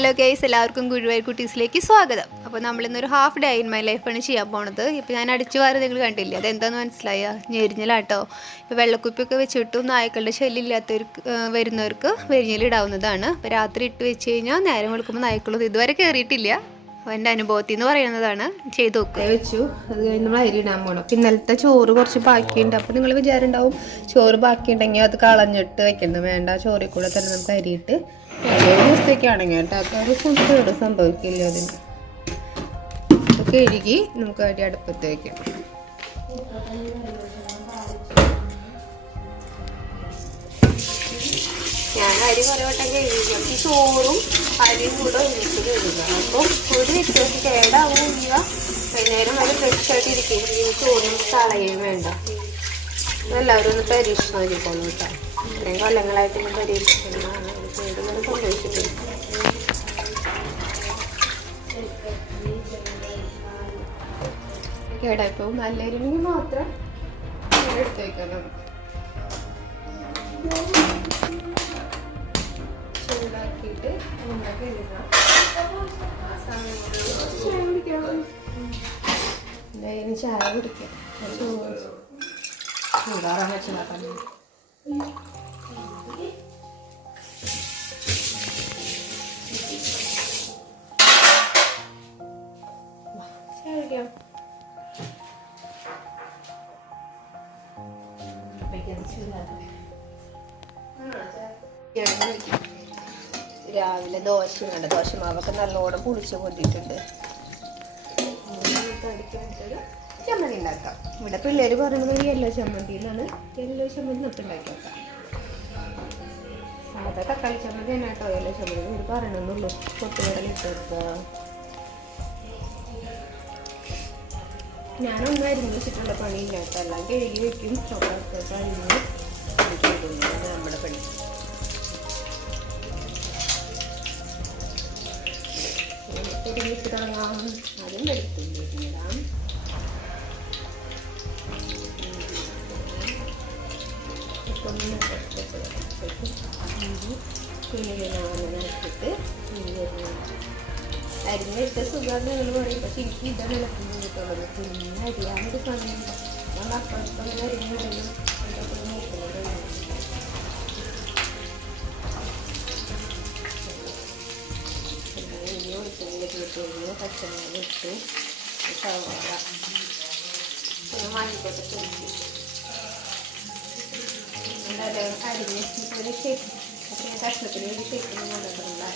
Hello guys, എല്ലാവർക്കും ഗുരുവായൂർ കുട്ടീസിലേക്ക് സ്വാഗതം. അപ്പോൾ നമ്മളിന്നൊരു ഹാഫ് ഡേ ഇൻ മൈ ലൈഫാണ് ചെയ്യാൻ പോണത്. ഇപ്പോൾ ഞാൻ അടിച്ചു വാരി നിങ്ങൾ കണ്ടില്ലേ, അതെന്താണെന്ന് മനസ്സിലായ? ഞെരിഞ്ഞലാട്ടോ. ഇപ്പോൾ വെള്ളക്കുപ്പിയൊക്കെ വെച്ചിട്ടും നായ്ക്കളുടെ ശല്യം ഇല്ലാത്തവർക്ക് വരുന്നവർക്ക് വെരിഞ്ഞലിടാവുന്നതാണ്. അപ്പോൾ രാത്രി ഇട്ട് വെച്ച് കഴിഞ്ഞാൽ നേരം വെളുക്കുമ്പോൾ നായ്ക്കളൊന്നും ഇതുവരെ കയറിയിട്ടില്ല. അപ്പോൾ എൻ്റെ അനുഭവത്തിൽ നിന്ന് പറയുന്നതാണ്. ചെയ്ത് നോക്കുക. വെച്ചു, അത് കഴിഞ്ഞ് നമ്മൾ അരി ഇടാൻ പോകണം. അപ്പോൾ ഇന്നലത്തെ ചോറ് കുറച്ച് ബാക്കിയുണ്ട്. അപ്പോൾ നിങ്ങൾ വിചാരം ഉണ്ടാവും ചോറ് ബാക്കിയുണ്ടെങ്കിൽ അത് കളഞ്ഞിട്ട് വെക്കുന്നത്. വേണ്ട, ചോറിൽ കൂടെ തന്നെ നമുക്ക് അരിയിട്ട് ദിവസത്തേക്കാണെങ്കിൽ കേട്ടോ, ഒരു സംഭവം സംഭവിക്കില്ല. അതിന് കഴുകി നമുക്ക് അരി അടുപ്പത്ത് വയ്ക്കാം. ഞാൻ അരി കുറേ വട്ടം കഴുകി. ഈ ചോറും അരിയും കൂടെ ഒന്നിച്ച് കഴുകുക. അപ്പം ഒരു വ്യത്യാസം കേടാവില്ല. വൈകുന്നേരം വരെ ഫ്രഷ് ആയിട്ട് ഇരിക്കുകയും ചെയ്യും. ചോറും കളയുകയും വേണ്ട. എല്ലാവരും ഒന്ന് പരീക്ഷണം ചെയ്തോളൂ കേട്ടോ. ഇത്രയും കൊല്ലങ്ങളായിട്ട് ഞാൻ പരീക്ഷിക്കുന്നതാണ്. കേടുകൾ സംഭവിച്ചിട്ടില്ല. കേടായിപ്പോവും. നല്ല അരിമെങ്കിൽ മാത്രം എടുത്ത് വയ്ക്കണം. ചൂടാക്കിയിട്ട് ഉണ്ടാക്കി എടുക്കാം. എന്തായാലും ചായ കുടിക്കാം. ചൂടാറാൻ വെച്ചാൽ രാവിലെ ദോശയുണ്ട്. ദോശമാവൊക്കെ നല്ലോണം പുളിച്ച് പൊട്ടിയിട്ടുണ്ട്. ചമ്മന്തി ഉണ്ടാക്കാം. ഇവിടെ പിള്ളേർ പറയുന്നത് യെല്ലോ ചമ്മന്തി എന്നാണ്. യെല്ലോ ചമ്മന്തി നമുക്ക് ഉണ്ടാക്കി വെക്കാം. സാധാ തക്കാളി ചമ്മന്തി തന്നെ കേട്ടോ യെല്ലോ ചമ്മന്തി. ഇത് പറയണമെന്നുള്ളൂ. പൊട്ടുകടലിട്ട് വെക്കുക. ഞാനൊന്നും അരിഞ്ഞ് വെച്ചിട്ടുള്ള പണിയില്ല കേട്ടോ. എല്ലാം കഴുകി വെക്കും. ചോക്കളൊക്കെ അരിഞ്ഞ് അത് നമ്മുടെ പണി. തിരിഞ്ഞിട്ട് തുടങ്ങാം. അതും വെളുത്തുള്ളിടാം. കുഞ്ഞിനാണിട്ട് അരിഞ്ഞെടുത്ത സുഖമാണ് നിങ്ങൾ പറയും. പക്ഷെ എനിക്ക് ഇതാണ് എളുപ്പം കിട്ടുള്ളത്. കുഞ്ഞിന് അരിയാനൊരു സമയമില്ല. നമ്മൾ അപ്പുറത്തൊന്നും അരിഞ്ഞിടലും അതൊക്കെ നോക്കുന്നത്. പച്ചമുളക് ഇട്ട് സവാള മല്ലിപ്പൊക്കെ ചേർത്ത് അരിഞ്ഞ് ഒരു ഷേപ്പ് കഷ്ണത്തിന് ഒരു ഷേപ്പിന് കൊണ്ടുവന്നിട്ടുണ്ട്.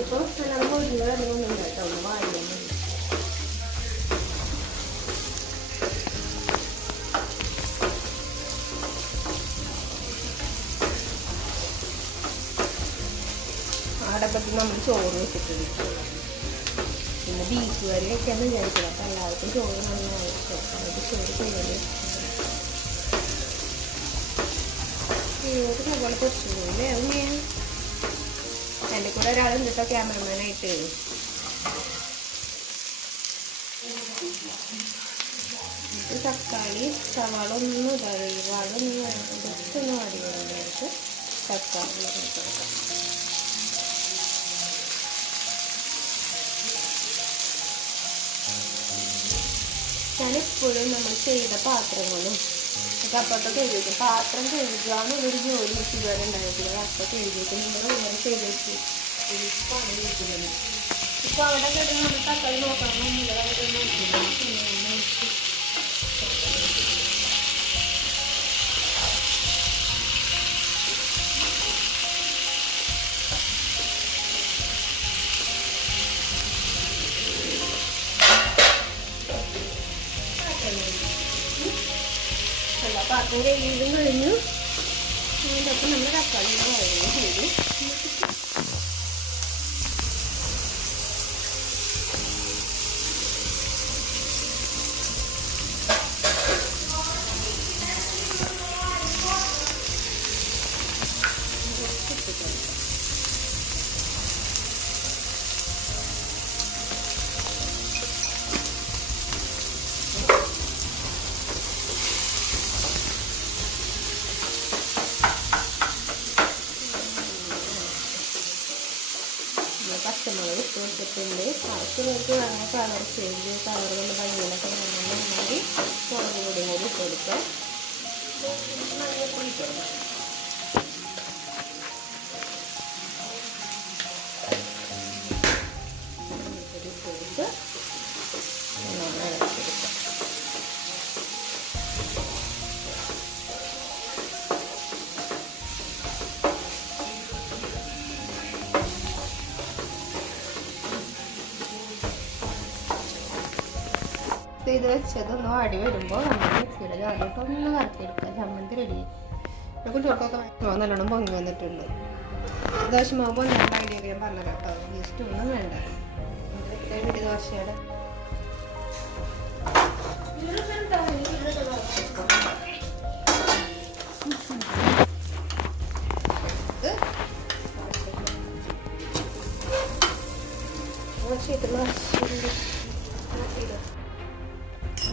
ഇപ്പോൾ നല്ല ഒഴിഞ്ഞ വെള്ളമൊന്നും കേട്ടോ. ഒന്ന് വാങ്ങുന്നു. അടപ്പത്തിൽ നമ്മൾ ചോറ് വെച്ചിട്ടുണ്ട്. പിന്നെ ബീഫ് കറി വെക്കാന്ന് വിചാരിക്കണം. അപ്പം എല്ലാവർക്കും ചോറ് നന്നായിട്ട് ചോറ് ചെയ്യാൻ സവാള പൊരിച്ചില്ലേ. അത് എൻ്റെ കൂടെ ഒരാളുണ്ട് കേട്ടോ, ക്യാമറമാനായിട്ട്. തക്കാളി സവാള ഒന്നും ഇടാതെ വളമൊന്നും ജസ്റ്റ് ഒന്ന് വാടി വരുന്നതായിട്ട് തക്കാളി കൊടുക്കാം. ഞാനെപ്പോഴും നമ്മൾ ചെയ്ത പാത്രങ്ങളും അപ്പുറത്തെ കഴുകിക്കും. പാത്രം കഴുകുക എന്നുള്ളൊരു ജോലി വെച്ച് ഇതുവരെ ഉണ്ടായിട്ടില്ല. അപ്പം കഴുകിയിട്ട് നമ്മൾ വേറെ ചെയ്ത് വെച്ച് പണി കിട്ടുന്നത്. ഇപ്പോൾ അവിടെ കിട്ടുന്ന നമ്മൾ തക്കാളി നോക്കണമെന്നില്ല. വെയിലും കഴിഞ്ഞു. അതിനൊപ്പം നമ്മൾ തക്കാളി വഴങ്ങുകയും ചെയ്തു. പച്ചമുളക് ഇട്ട് കൊടുത്തിട്ടുണ്ട്. ആവശ്യങ്ങൾക്ക് വേണ്ട കളർ ചേഞ്ച് കളർ കൊണ്ട് ഭംഗിയിലൊക്കെ വേണമെന്നുണ്ടെങ്കിൽ മുളക് പൊടിയും കൂടി ഇട്ട് കൊടുക്കാം. മഞ്ഞൾപ്പൊടി ഇട്ട് കൊടുക്കാം. മഞ്ഞൾപ്പൊടി ഇട്ട് കൊടുത്ത് നല്ലോണം ഇളക്കിയെടുക്കാം. ഇത് വെച്ചതൊന്ന് വാടി വരുമ്പോൾ നമ്മൾ മിക്സിയുടെ ജാറിലോട്ട് ഒന്ന് കറക്കിയെടുക്കുക. ചമ്മന്തി റെഡി. കുട്ടികൾക്കൊക്കെ നല്ലോണം പൊങ്ങി വന്നിട്ടുണ്ട്. ദോശമാവ് പൊങ്ങേണ്ട ഐഡിയ ഞാൻ പറഞ്ഞത് കേട്ടോ. ഈസ്റ്റ് ഒന്നും വേണ്ട. വേണ്ടി ദോശയുടെ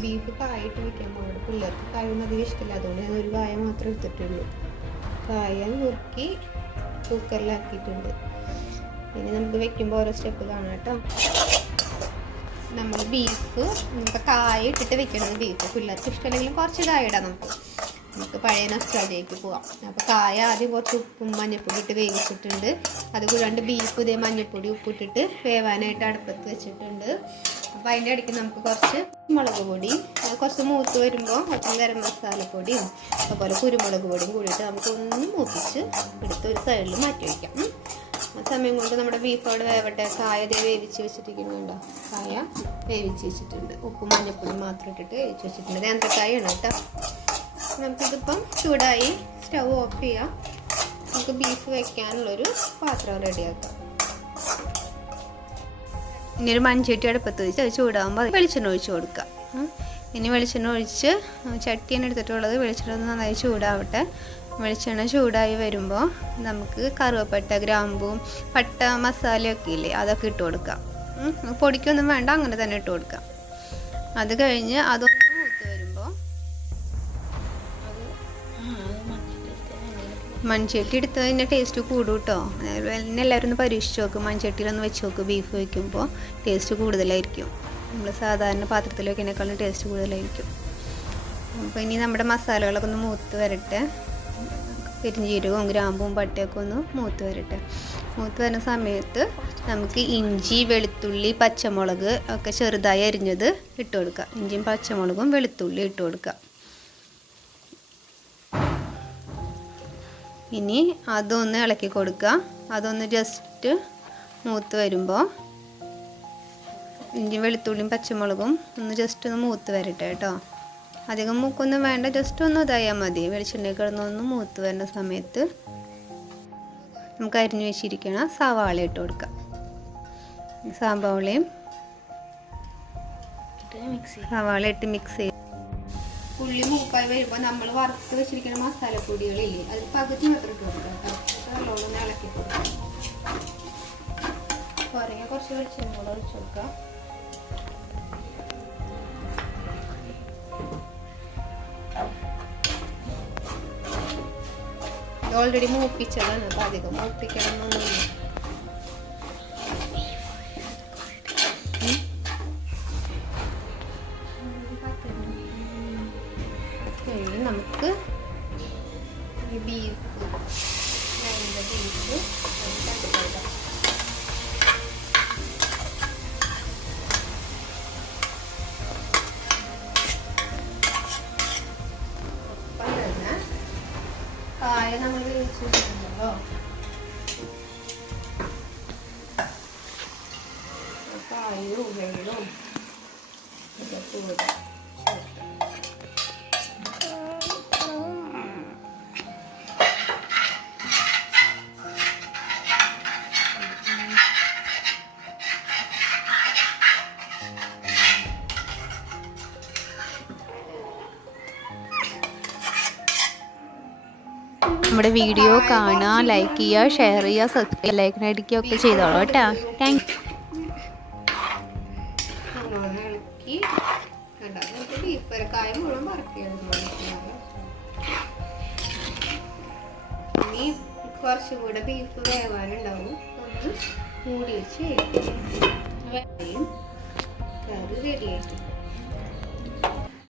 ബീഫ് കായിട്ട് വയ്ക്കാൻ പോകുന്നത്. പിള്ളേർക്ക് കായൊന്നും അധികം ഇഷ്ടമില്ല. അതുകൊണ്ട് ഞാൻ ഒരു കായ മാത്രമേ എടുത്തിട്ടുള്ളൂ. കായ നുറുക്കി കുക്കറിലാക്കിയിട്ടുണ്ട്. ഇനി നമുക്ക് വെക്കുമ്പോൾ ഓരോ സ്റ്റെപ്പ് കാണാം കേട്ടോ. നമ്മൾ ബീഫ് നമുക്ക് കായ ഇട്ടിട്ട് വെക്കണം. ബീഫ് പിള്ളേർക്ക് ഇഷ്ടമല്ലെങ്കിലും കുറച്ച് കായ ഇടാം. നമുക്ക് പഴയ നൊസ്റ്റാൾജിയയിലേക്ക് പോവാം. അപ്പോൾ കായ ആദ്യം കുറച്ച് ഉപ്പും മഞ്ഞൾപ്പൊടി ഇട്ട് വേവിച്ചിട്ടുണ്ട്. അത് കൂടാണ്ട് ബീഫ് ഇതേ മഞ്ഞൾപ്പൊടി ഉപ്പിട്ടിട്ട് വേവാനായിട്ട് അടുപ്പത്ത് വെച്ചിട്ടുണ്ട്. അപ്പോൾ അതിൻ്റെ ഇടയ്ക്ക് നമുക്ക് കുറച്ച് മുളക് പൊടിയും കുറച്ച് മൂത്ത് വരുമ്പോൾ കുറച്ച് ഗരം മസാലപ്പൊടിയും അതുപോലെ കുരുമുളക് പൊടിയും കൂടിയിട്ട് നമുക്ക് ഒന്ന് മൂപ്പിച്ച് എടുത്ത് ഒരു സൈഡിൽ മാറ്റി വയ്ക്കാം. ആ സമയം കൊണ്ട് നമ്മുടെ ബീഫ് അവിടെ വേവട്ടെ. കായ അതേ വേവിച്ച് വെച്ചിരിക്കുന്നുണ്ടോ? കായ വേവിച്ച് വെച്ചിട്ടുണ്ട്. ഉപ്പും മഞ്ഞൾപ്പൊടി മാത്രം ഇട്ടിട്ട് വേവിച്ച് വെച്ചിട്ടുണ്ട്. നേന്ത്രക്കായാണ് കേട്ടോ. നമുക്കിതിപ്പം ചൂടായി സ്റ്റൗ ഓഫ് ചെയ്യാം. നമുക്ക് ബീഫ് വയ്ക്കാനുള്ളൊരു പാത്രം റെഡിയാക്കാം. ഇനി ഒരു മൺചട്ടി അടുപ്പത്ത് വെച്ച് അത് ചൂടാകുമ്പോൾ വെളിച്ചെണ്ണ ഒഴിച്ച് കൊടുക്കാം. ഇനി വെളിച്ചെണ്ണ ഒഴിച്ച് ചട്ടിയാണ് എടുത്തിട്ടുള്ളത്. വെളിച്ചെണ്ണ നന്നായി ചൂടാവട്ടെ. വെളിച്ചെണ്ണ ചൂടായി വരുമ്പോൾ നമുക്ക് കറുവപ്പട്ട, ഗ്രാമ്പൂവും പട്ട മസാലയൊക്കെ ഇല്ലേ, അതൊക്കെ ഇട്ട് കൊടുക്കാം. പൊടിക്കൊന്നും വേണ്ട, അങ്ങനെ തന്നെ ഇട്ട് കൊടുക്കാം. അത് കഴിഞ്ഞ് അതൊന്ന് മൂത്ത് വരുമ്പോൾ മൺചട്ടി എടുത്തതിൻ്റെ ടേസ്റ്റ് കൂടും കേട്ടോ. എല്ലാവരും ഒന്ന് പരീക്ഷിച്ച് നോക്കും. മൺചട്ടിയിലൊന്ന് വെച്ച് നോക്കും. ബീഫ് വയ്ക്കുമ്പോൾ ടേസ്റ്റ് കൂടുതലായിരിക്കും. നമ്മൾ സാധാരണ പാത്രത്തിൽ വയ്ക്കുന്നതിനേക്കാളും ടേസ്റ്റ് കൂടുതലായിരിക്കും. അപ്പോൾ ഇനി നമ്മുടെ മസാലകളൊക്കെ ഒന്ന് മൂത്ത് വരട്ടെ. പെരിഞ്ചീരകവും ഗ്രാമ്പും പട്ടയൊക്കെ ഒന്ന് മൂത്ത് വരട്ടെ. മൂത്ത് വരുന്ന സമയത്ത് നമുക്ക് ഇഞ്ചി, വെളുത്തുള്ളി, പച്ചമുളക് ഒക്കെ ചെറുതായി അരിഞ്ഞത് ഇട്ട് കൊടുക്കുക. ഇഞ്ചിയും പച്ചമുളകും വെളുത്തുള്ളി ഇട്ട് കൊടുക്കുക. ഇനി അതൊന്ന് ഇളക്കി കൊടുക്കുക. അതൊന്ന് ജസ്റ്റ് മൂത്ത് വരുമ്പോൾ ഇഞ്ചിയും വെളുത്തുള്ളിയും പച്ചമുളകും ഒന്ന് ജസ്റ്റ് ഒന്ന് മൂത്ത് വരട്ടെ കേട്ടോ. അധികം മൂക്കൊന്നും വേണ്ട, ജസ്റ്റ് ഒന്ന് ഇതായാൽ മതി. വെളിച്ചെണ്ണയിൽ കിടന്നൊന്ന് മൂത്ത് വരുന്ന സമയത്ത് നമുക്ക് അരിഞ്ഞു വെച്ചിരിക്കണ സവാള ഇട്ട് കൊടുക്കാം. സവാളയും സവാള ഇട്ട് മിക്സ് ചെയ്ത് ഉള്ളി മൂപ്പായി വരുമ്പോൾ നമ്മൾ വറുത്ത് വെച്ചിരിക്കുന്ന മസാലപ്പൊടികളില്ലേ, അത് പകുതി മാത്രം ഇട്ട് കൊടുക്കാം കേട്ടോ. നല്ലോണം ഇളക്കി കൊടുക്കാം. കുറച്ച് വെളിച്ചെണ്ണ കൂടെ ഒഴിച്ച് കൊടുക്കാം. ഓൾറെഡി മൂപ്പിച്ചതാണ്. അപ്പോൾ അധികം മൂപ്പിക്കണമെന്നൊന്നുമില്ല. നമുക്ക് ഈ ബീഫ് കായ നമ്മൾ വേവിച്ച് വെച്ചിട്ടുണ്ടല്ലോ. കായും വെള്ളവും ഇതൊക്കെ കൂടെ നമ്മുടെ വീഡിയോ കാണുക, ലൈക്ക് ചെയ്യുക, ഷെയർ ചെയ്യുക, സബ്സ്ക്രൈബ് ലൈക്ക് അടിക്കുക ഒക്കെ ചെയ്തോളൂ കേട്ടോ. താങ്ക് ഇനി കുറച്ചും കൂടെ ബീഫ് വേവാനുണ്ടാവും. ഒന്ന് മൂടി വെച്ച് കറി റെഡിയായിട്ട്